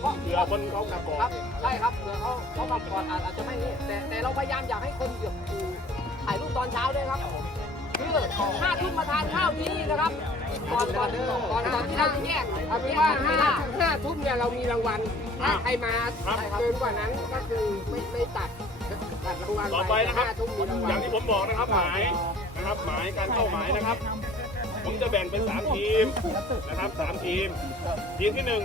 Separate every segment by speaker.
Speaker 1: เพ
Speaker 2: ราะเผื่
Speaker 1: อบนเขากลับก่อ
Speaker 2: ครั
Speaker 1: น
Speaker 2: บใช่ครับเผื่อเขาเขามาก่อนอาจอาจจะไม่นี่แต่แต่เราพยายามอยากให้คนอยู่ถ่ายรูปตอนเช้าด้วยครับคือห้าทุ่มมาทานข้าวที่นี่นะครับก่อนก่อนก่อนก่อนที่เราจะแยก
Speaker 3: เอาเป็นว่าห้าห้าทุ่มเนี่ยเรามีรางวัลถ้าใครมา
Speaker 1: ครับ
Speaker 3: เกินกว่านั้นก็คือไม่ไม่ตัดตัดรางวัล
Speaker 1: ต่อไปนะครับ
Speaker 3: ห้าทุ่มมีรางวั
Speaker 1: อ
Speaker 3: ล
Speaker 1: ย่างที่ผมบอกนะครับหมายนะครับหมายการเข้าหมายนะครับ ผมจะแบ่งเป็นสามทีมนะครับสามทีม ทีมที่หนึ่ง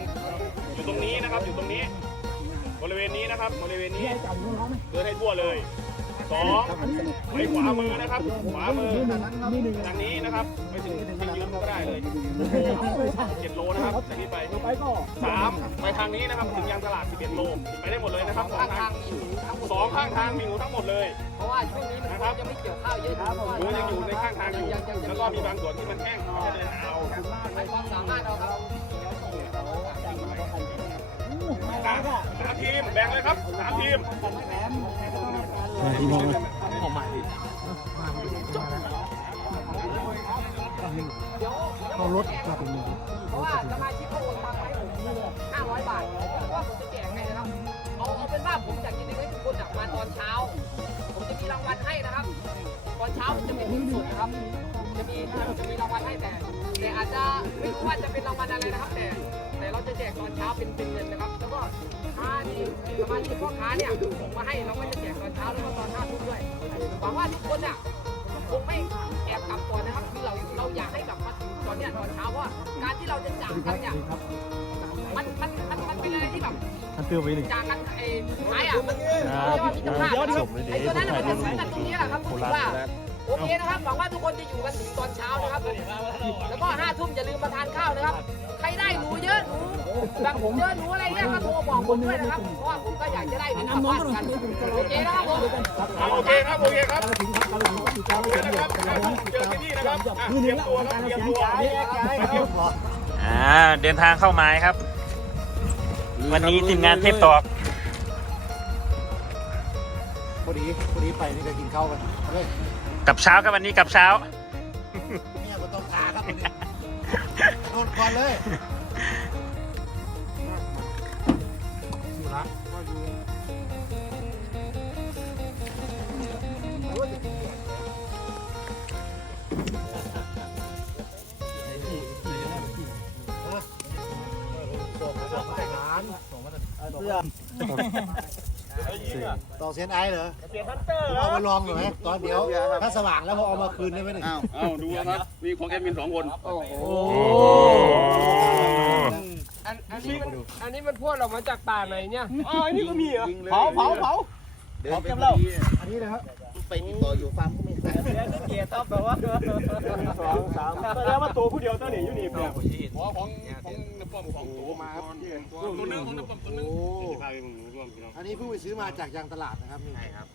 Speaker 1: อยู่ตรงนี้นะครับ อยู่ตรงนี้ บริเวณนี้นะครับ บริเวณนี้เดินให้ทั่วเลยสองไปขวามือนะครับ ขวามือทางนี้นะครับ ไปถึง เลยเจ็ดโลนะครับจากนี้ไปสามไปทางนี้นะครับถึงยางตลาด11โลไปได้หมดเลยนะครับสอง
Speaker 2: ข้าง
Speaker 1: ทา
Speaker 2: ทางงมีหมูทั้งหมด
Speaker 1: สองข้างทางมีหนูทั้งหมดเลย
Speaker 2: เพราะว่าช่วงนี้มันยังไม่เกี่ยวข้าวเยอะครับ
Speaker 1: หนูยังอยู่ในข้างทางอยู่แล้วก็มีบางส่วนที่มันแห้งก็เดินเอา
Speaker 2: ใช้ความสามารถเราครับ
Speaker 1: อะสามทีมแบ่งเลยครับสามทีม
Speaker 2: เดี๋ยว
Speaker 4: เอารถมาตรงนี้
Speaker 2: เพราะว่าสมาชิกเขาโอนตังค์มาให้ผม500บาทเพราะว่าผมจะแจกให้นะครับ เอาเอาเป็นว่าผมอยากจะดึงให้ทุกคนมาตอนเช้า ผมจะมีรางวัลให้นะครับ ตอนเช้ามันจะเป็นที่สุดนะครับ จะมีจะมีรางวัลให้แต่แต่อาจจะไม่รู้ว่าจะเป็นรางวัลอะไรนะครับ แต่แต่เราจะแจกตอนเช้าเป็นเป็นเงินนะครับ แล้วก็ค้าที่สมาชิกพ่อค้าเนี่ยส่งมาให้เราก็จะแจกตอนเช้าแล้วก็ตอนห้าทุ่มด้วยหวังว่าทุกคนเนี่ย คงไม่แอบกลับก่อนนะครับคือเราเราอยากให้กลับมาถึงตอนเนี้ยตอนเช้าเพราะว่าการที่เราจะจากกันเนี่ยมันมันมันมันเป็นอะไรที่แบบ
Speaker 4: ทันเตือนไว้หนึ่ง
Speaker 2: จากกันไอ้ท้ายอะมันเรียกว่ามิตรภาพนะครับไอ้ตัวนั้นน่ะมันจะเหมือนกันตรงนี้แหละครับผมคิดว่าโอเคนะครับหวังว่าทุกคนจะอยู่กันถึงตอนเช้านะครับ แล้วก็ห้าทุ่มอย่าลืมมาทาน แบบผมเยอหนูอะไรเงี้ยก็โทรบอกผมด้วยนะครับเพราะว่าผมก็อยากจะได้หนูกลับบ้านกันโอเคนะครับผม
Speaker 1: เอาโอเคครับโอเคครับโอเคนะครับเจอที่นี่นะครับอะเตรียมตัวครับเตรียมตัวเรียมตัว
Speaker 5: อ่าเดินทางเข้าไม้ครับ วันนี้ทีมงานเทพตอก
Speaker 4: พอดีพอดีไปนี่ก็กินข้าวกันเฮ้ย
Speaker 5: กับเช้าครับวันนี้กับเช้า
Speaker 4: เนี่ยก็ต้องขาครับวันนี้โดนก่อนเลย ก็อยู่ต่อเซนไอเหรอ
Speaker 1: เสียนทันเตอร์
Speaker 4: เอาไปลองหน่อยไหมตอนเดี๋ยวถ้าสว่างแล้วพอเอามาคืนได้ไหมเนี่ย
Speaker 1: เอาวดูนะครับมีของแอดมินสองคน
Speaker 4: โอ้โห
Speaker 3: นอันนี้มันอันนี้มันพวกเรามาจากป่าไหนเนี่ย
Speaker 1: อ๋ออันนี้ก็มีเหรอ
Speaker 4: เผาเผาเผา
Speaker 1: เผาเก็บแล้ว
Speaker 4: อันนี้นะครับไปติดต่ออยู่ฟาร์มก็ไม่ขาย
Speaker 2: เกียร์ท็อปแบบว่า
Speaker 3: สองสามแสดงว่าตัวผู้เดียวตัวนี้อยู่นี่แบบ
Speaker 1: ของของของน้ำป้อมของตัวมาครับตัวนึงของน้ำป้อมตัวนึงพาไปมึงร่วมพี่น้อง
Speaker 4: อันนี้เพิ่งไปซื้อมาจากยางตลาดนะครับนี่ใช่ครับ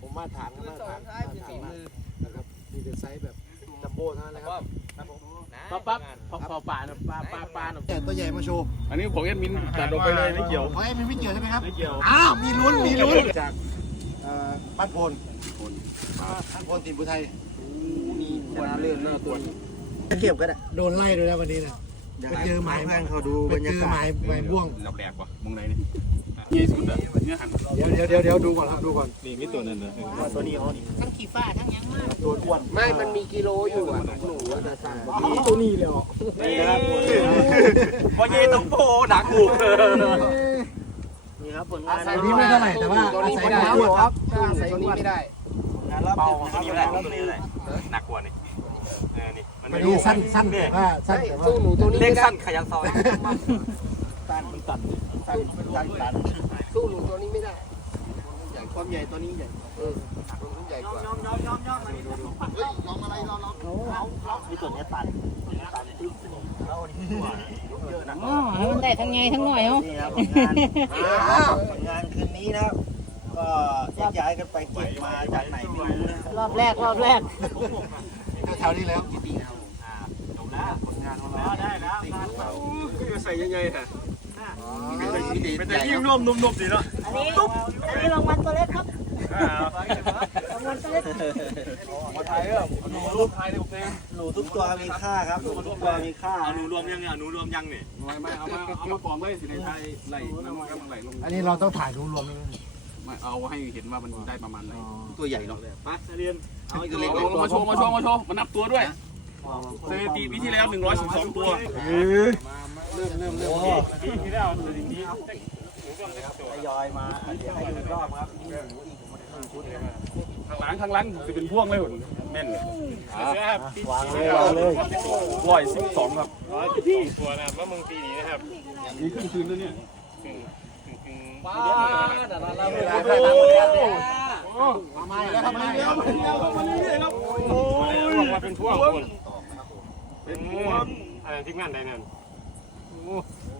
Speaker 4: ผมมาฐานก็มาฐานมาฐานมากนะครับมีแต่ไซส์แบบจัมโบ้เท่านั้นแหละครับ
Speaker 3: ปั๊บปั๊บพอพอป่าปลาปลาปลา
Speaker 4: แต่ตัวใหญ่มาโชว์
Speaker 1: อันนี้ผมเอ็ดมินตัดออกไปเลยไม่เกี่ยว
Speaker 4: เฮ้ยมันไม่เกี่ยวใช่ไหมครับ
Speaker 1: ไม่เกี่ยว
Speaker 4: อ้าวมีลุ้นมีลุ้นจากเอ่อบ้านโพนบ้านโพนติมพุไทยนี่ชนะเลิศหน้าตัวนี้เก็บกันอะโดนไล่ด้วยนะวันนี้นะไปเจอหมายแพงเขาดูไปเจอหมายหมายบ่วง
Speaker 1: เราแหลกวะมุงไหนนี่ ยี่สุดอะเนี่ยหัน
Speaker 4: เดี๋ยวเดี๋ยวเดี๋ยวเดี๋ยวดูก่อนครับดูก่อน
Speaker 1: นี่มีตัวนั้นเลย
Speaker 4: ตัวนี้เขานี่ทั้งขี้ฟ้าทั้งยังมากตัวอ้วน
Speaker 3: ไม่มันมีกิโลอยู่อะหนูอะนะสั่ง
Speaker 4: ตัวนี้เลยเหรอ
Speaker 5: พอเยต้องโปหนักกู
Speaker 4: นี่ครับผลงานตัวนี้ไม่เท่าไหร่แต่ว่า
Speaker 3: ตัว
Speaker 4: อา
Speaker 3: นี้
Speaker 4: ศัย
Speaker 3: ไม่ได้
Speaker 4: ความอ้วน
Speaker 3: ครับอาศัยตัวนี้ไม่ได้
Speaker 5: เบาตัวนี้ไม่ได้ตัวนี้ไม่ได้หนักกว่านี่เออนี่มัน
Speaker 4: วั
Speaker 5: ไม่
Speaker 4: น
Speaker 5: รู้
Speaker 4: นี้สั้นสั้นแต่ว่าสั้นแต่ว่า
Speaker 3: สู้หนูตัวนี้
Speaker 5: เล็
Speaker 3: ไม่
Speaker 5: ก
Speaker 3: ได้
Speaker 5: สั้นขยันซอย
Speaker 4: ตันตันตันตันตัน
Speaker 3: สู้หนูตัวนี้ไม่ได้
Speaker 4: ใหญ่ความใหญ่ตัวนี้ใหญ่
Speaker 3: เออตัวนี้ใหญ่กว่า
Speaker 4: เฮ้ยลองอะไรลองลองมีตัวนี้ตันตันปึ๊บแล้วนี่เยอะนะ
Speaker 6: อ๋อมันได้ทั้งไงทั้งหน่อยเหรอ
Speaker 4: นี่ครับผลงานผลงานคืนนี้นะครับก็ย้ายกันไปเก็บมาจากไหนไม่รู้นะ
Speaker 6: รอบแรกรอบแรก
Speaker 4: แถวนี้แล้วจริงๆครับจบแล้วผลงานของเราได้แล้ว
Speaker 1: ก็ใส่ยังไงฮะ
Speaker 4: เป็นแต่
Speaker 1: ยิ่งร่วมนุ่มๆสิเนาะ
Speaker 6: อันนี้อันนี้รางวัลตัวเล็กครับรางวัลตัวเล็ก
Speaker 1: มาถ่ายเออหนูรูปถ่ายดิโอเค
Speaker 4: หนูทุกตัวมีค่าครับหนูทุกตัวมีค่า
Speaker 5: หนูรวมยังเนี่ยหนูรวมยังเนี่ย
Speaker 1: ไม่ไม่เอามาเอามากองไว้สิในไทยไหลน้ำมันก็ไหลลง
Speaker 4: อันนี้เราต้องถ่ายรวมๆเลย
Speaker 1: ไม่เอาให้เห็นว่ามันได้ประมาณไหน
Speaker 4: ตัวใหญ่เนาะ
Speaker 5: มาเรียน
Speaker 4: เอาอีก
Speaker 1: เอา
Speaker 4: เล็ก
Speaker 1: มาโชว์มาโชว์มาโชว์มานับตัวด้วยสถิติปีที่แล้ว112ตัว
Speaker 4: เริ่
Speaker 6: มเริ่มเริ่มโอ้
Speaker 4: ที่
Speaker 6: เราจริงๆท
Speaker 4: ยอยมาเดี๋ยวให้ดูรอบครับ
Speaker 1: ข้างหลังข้างหลังจะเป็นพ่วงเลยหุ่นแม่น
Speaker 4: วางเลยวางเลย
Speaker 1: ร้อยสิบสองครับร้อยสิบสอง
Speaker 5: ตัวนะครับว่ามึงปีนี้นะครับ
Speaker 1: มีขึ้นคืนแล้วเนี่ย
Speaker 2: ว้าแต่เราเราไม่ได้
Speaker 1: โอ้โห
Speaker 4: มามาแล้วครับมาแล้ว
Speaker 1: มาแล้วมาแลยวครับ
Speaker 5: โอ้ยมาเป็นพ่วงคน
Speaker 1: เป็นพ่วง
Speaker 5: อะไรที่งานใดนั่น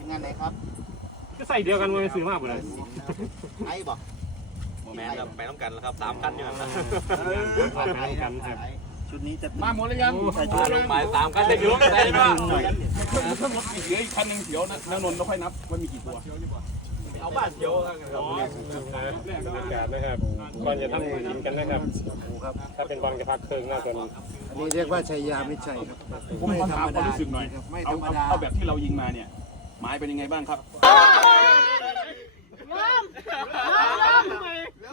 Speaker 4: งานไหนครับ
Speaker 5: ก็ใส่เดียวกันมันซื้อมากเลย
Speaker 4: ไอ้บอก
Speaker 5: แม่ไปต้องกันแล้วครับสามคันอยู่นั่นนะ
Speaker 4: กันครับชุดนี้จะ
Speaker 1: มาหมดแล้วยัง
Speaker 5: ลงไปสามคันจะอยู่ใส่เนาะ
Speaker 1: เหลืออีกคันหนึ่งเดี๋ยวนะนนนท์เราค่อยนับว่ามีกี่ตัว
Speaker 5: เอาบ้านเขียวครับอากาศนะครับก่อนจะทำกินกันนะครับ ถ้าเป็นบอลจะพักเครื่องหน้าตัวนี้
Speaker 4: อันนี้เรียกว่าชัยยามิชัยครับ
Speaker 1: ผม
Speaker 4: ไม่
Speaker 1: ขอ
Speaker 4: ธร
Speaker 1: ถารม
Speaker 4: ม
Speaker 1: ความ
Speaker 4: ดา
Speaker 1: รู้สึกหน่อย
Speaker 4: ครับไม่ธ
Speaker 1: เอา
Speaker 4: รรม
Speaker 1: เอา
Speaker 4: ดา
Speaker 1: เอาแบบที่เรายิงมาเนี่ย หมายเป็นยังไงบ้างครับ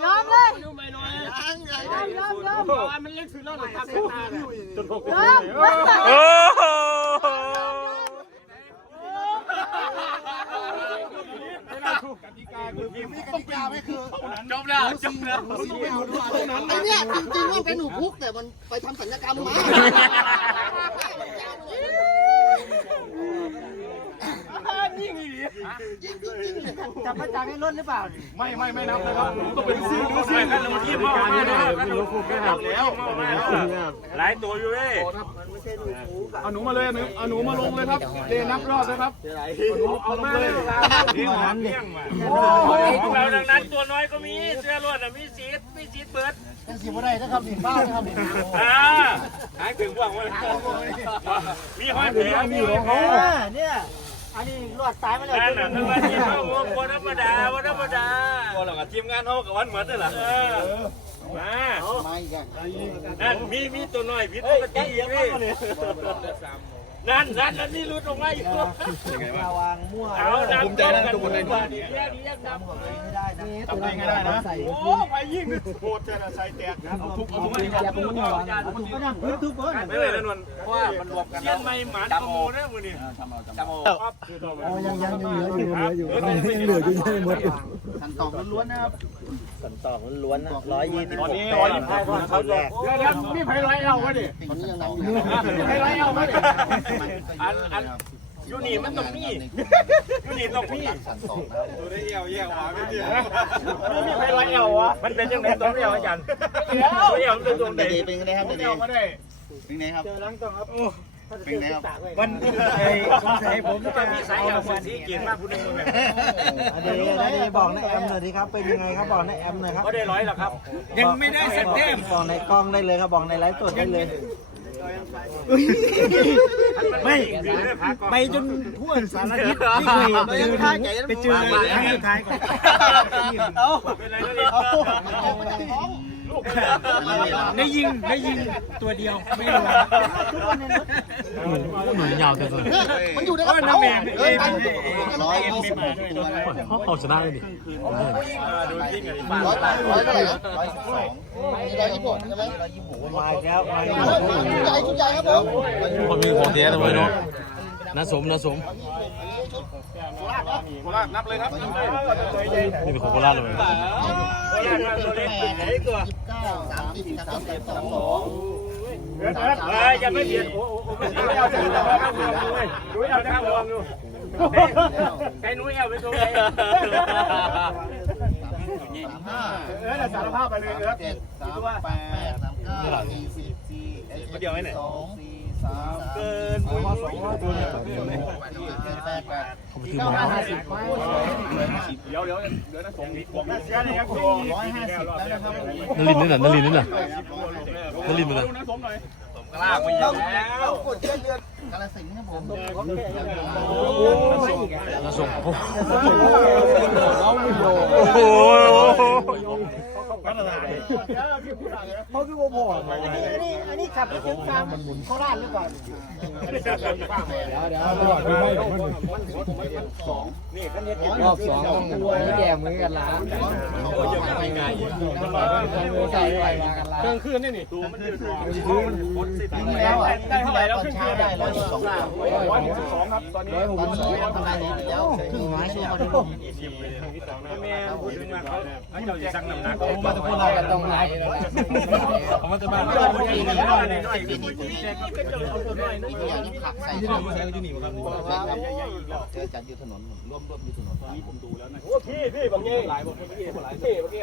Speaker 6: ยอมเลย
Speaker 3: ดูไม่น้อย
Speaker 6: ยอมยอมยอม
Speaker 3: มันเล็กสุดแล้วหรอครับตาเนี่ย
Speaker 5: จนพก
Speaker 6: ยอม
Speaker 5: โอ้โห
Speaker 1: กติกาคือยิง
Speaker 4: กติกาไม่คือ
Speaker 1: จบแล้วจบแล้ว
Speaker 4: ไอ้เนี่ยจริงๆว่าเป็นหนูพุกแต่มันไปทำสัญญกรรมมา
Speaker 6: จับมาจากในรถหรือเปล่า
Speaker 1: ไม่ไม่ไม่นับนะครับผมต้องไปดูดูสิ
Speaker 5: กันเราที่มาแล้วแล้วหลายตัวอยู่เว้ย
Speaker 1: เอาหนูมาเลยเอาหนูมาลงเลยครับเรียนนับรอบนะครับเอาหนูเอาลงเลย
Speaker 5: เลี้ยงมาเลี้ยงมาของเราดังนั้นตัวน้อยก็มีเสื้อรวดมีสีมีสีเปิด
Speaker 4: เป็นสิบอะไรนะครับนี่บ้านะครับนี่
Speaker 5: อ่าหายถึงว่างวันมีห้อยแผลมีห้อยแผล
Speaker 6: เนี่ย อันนี้รอดสายมาเลย
Speaker 5: นั่นน่ะทำไมที่เขาวันธรรมดาวันธรรมดาวันหลังทีมงานเขากับวันเหมือนนี่แหละมา
Speaker 4: มาอีกอะ
Speaker 5: นั่นมีมีตัวน้อยพิษปกติอีกนี่ นั่นนั่นนั่นนี่รุดออกมาอีกตัว
Speaker 4: มาวางมั่ว
Speaker 5: เอาดำกันตัวไหนตัวนี้แยกนี้แยกดำ
Speaker 4: ไม่ได้นะ
Speaker 1: ทำได้ไงได้นะ
Speaker 5: โอ้ไปยิงโคตรจะใส่แตกนะ
Speaker 1: เอาทุกเอาทุกมันเอาทุกมันเอาทุกมัน
Speaker 4: ทุบเบิร์ด
Speaker 5: ไม่เลยนะนวลเพราะว่ามันรวมกันเชียนไม่หมานขโมนะมือนี่
Speaker 1: ทำเอาทำ
Speaker 5: จำ
Speaker 1: เอา
Speaker 5: โอ้
Speaker 4: ยังยังยังเหลืออยู่เหลืออยู่ยังเหลืออยู่ยังหมดอยู่สันตอกล้วนๆนะครับ
Speaker 6: สันตอกล้วนๆนะร้อยยี่สิบ
Speaker 1: ตอนนี้ร้อยยี่สิบหก
Speaker 4: เขาแรก
Speaker 1: เดี๋ยวเดี๋ยวนี่ไผ่ไรเอาวะดิ
Speaker 4: ตอนนี้ยังนำอยู่
Speaker 1: ไผ่ไรเอาวะดิ
Speaker 5: อันอันยูนี่มันต้องมียูนี่ต้องมีตัวได้เอวแย่หวาไม่ดีไม่มีใครร้อยเอววะมันเป็นยังไงตัวเอวอาจารย์ตัวเอวมันเป็นตัวไหน
Speaker 4: เป็นไงครับ
Speaker 5: ตัวเอวมาได้
Speaker 4: เป็นไงครับเป็นไงครับ
Speaker 5: วันไอ้สงสัยผมจะมีสายยาวสีเกียรมากผู้หนึ่งคนนึง
Speaker 4: เดี๋ยวเดี๋ยวบอกในแอมหน่อยดิครับเป็นยังไงครับบอกในแอมหน่อยครับ
Speaker 5: ก็ได้ร้อยแล้วครับ ยังไม่ได้สักแต้ม
Speaker 4: บอกในกล้องได้เลยครับบอกในไลฟ์สดได้เลย
Speaker 5: ไม่ไปจนทั่วสารทิศไม่เคยไปเจอครั้งสุดท้ายก่อน เอาเป็นไรเลยเอา ด้ยิงได้ยิงตัวเดียวไม่รู้
Speaker 7: หนุนยาวแต่สุด
Speaker 4: มันอยู่ใน
Speaker 5: ก็น้ำแมง
Speaker 4: เอ
Speaker 5: เอ้
Speaker 4: อย
Speaker 5: ร้อยไม่มาด้วย
Speaker 7: เขาเขาชนะเลยดิ
Speaker 5: ดูยิงกันอีก
Speaker 4: ร้อยร้อยเท่าไหร่ร้อยสิบสองร้อยยี่สิบหกใช่ไหมร้อยยี่สิบหกมาแล้วมาแล้วชุดใหญ่ชุดใหญ่ครับผม
Speaker 7: คนมีของแท้เลยเนาะน่าสมน่าสม
Speaker 1: โคราชนับเลยครับ
Speaker 7: นี่เป็นของโคราชเลย
Speaker 5: ตัวเล็กไหนตัว
Speaker 4: เก้าสามสิบสามสิบสามสอง
Speaker 5: เออยังไม่เบียดโอ้โหไม่เอาจังเลยดูเอาข้างวงดูไอ้นุ้ยเอาไปตรงไหน
Speaker 4: สามห้า
Speaker 5: เออสารภาพไปเลยเออ
Speaker 4: เจ็ดสามแปดสามเก้าสี่สิบสี่เดียวไหมเนี่ยสอง
Speaker 5: เกินสองร้อยตัวเนี่ย
Speaker 4: เจ็ดแปดแปด
Speaker 7: เขาไปซื้อมา
Speaker 5: เดี๋ยวเดี๋ยวเดี๋ยวนะส่งอีกบอกนะเสียนี่ครับร้อยห้าสิบแล้วนะครับ
Speaker 7: นลินนี่น่ะนลินนี่น่ะนลินมาเลย
Speaker 5: นะสมหน่อยกล้าไปแล้ว
Speaker 4: กาลสินครับผม
Speaker 7: น่าสมโอ้
Speaker 4: โห
Speaker 7: โห
Speaker 4: เขาคือว่าพ่ออันนี้อันนี้อันนี้ขับไปถึงฟาร์มโคราชหรือเปล่าเดี๋ยวเดี๋ยวรอบสองรอบสองต้องไม่แย่เหมือนกันละใส่ไปกันละ
Speaker 5: เครื่องคืนนี่นี่ดูมันยืดออก
Speaker 4: แล้ว
Speaker 5: ได้เท่าไหร่แล้วครึ่ง
Speaker 4: เช้า
Speaker 5: คืน
Speaker 4: ได้ร้อยสอง
Speaker 5: ร้อยสิบสองครับตอนนี้
Speaker 4: ร้อยหกสิบสองทำงานนี้ไปแล้วครึ่งไม้ช่วยเขาด้ลง
Speaker 5: แม่พูดถึงมาเขาเขาจะสั่งน้ำหนัก
Speaker 4: มาจะพูดอะไรกันตรงไหน
Speaker 7: เขามาจะบ้าน
Speaker 5: ปีนี้น้อยน้อยปีนี้
Speaker 4: ปีนี้ตัวอย่างนี้ขับใส่ช่องใส่ยูนิครับเจอจัดอยู่ถนนร่วมร่วมอยู่ถนนนี่ผมดูแล้วนะ
Speaker 5: โอ้พี่พี่บางยี่หลายบอกพี่หลายพี่บางยี่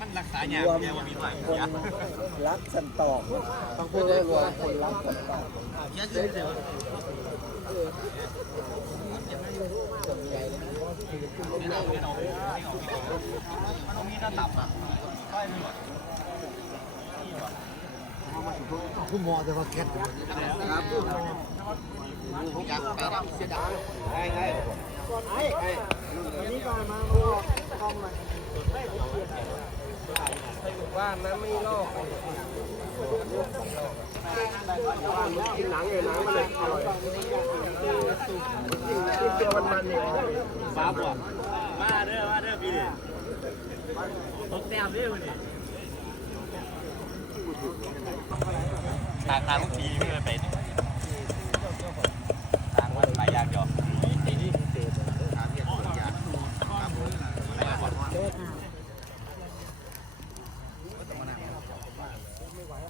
Speaker 4: มันรักษาอย่างเดียวมีหน่อยรักสันตอกต้องพูดได้ว่าคนรักสันตอกคุณหมอจะมาแคทครับอยากไปรับเสียดายไอ้ไอ้ไอ้ไอ้ วันนี้ก่อนมาคอมมา
Speaker 3: บ้านนั้นไม่ลอกกินหนังเลยหนังมันเลยอร่อยกินเดียวมันมันเนี่ย
Speaker 5: ฟ้าบ่มาเด้อมาเด้อพี่ดิตกแต้มเด้อวันนี้ทางทางทีไม่เคยไปทางวันไปยากจอ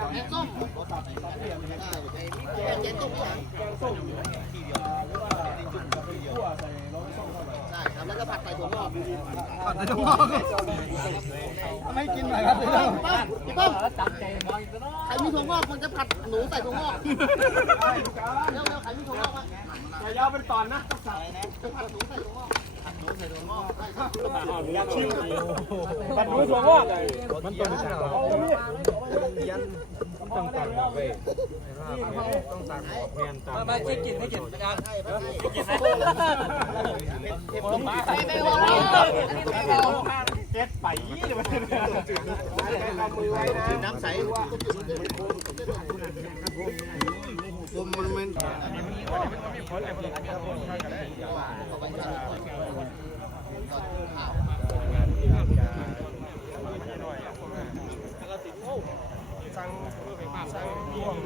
Speaker 4: ครับแล้วก็ผัดใส่ไม่กินหน่อยครับพี่ป้อมพี่ป้อมใครมีถั่วงอกมันจะผัดหนูใส่ถั่วงอกเร็วๆใครมีถั่วงอกอ่
Speaker 3: ยาวเป็นตอนนะ
Speaker 4: จะผัดหนูใส่ถั่วงอก
Speaker 3: บัดรู้ถั่วงอก
Speaker 1: มันต้อง สั่ง
Speaker 3: ต้องตัดออกไปต้องสั่งออกแมนตามมาคิกินให้กินอาจารย์กินไหม
Speaker 6: ไม่พอแล้วอันไม่พอ
Speaker 3: เจ็ดไปยี่เลยมัน
Speaker 4: น้ำใสผมมันมัน
Speaker 3: สั่งสั่ง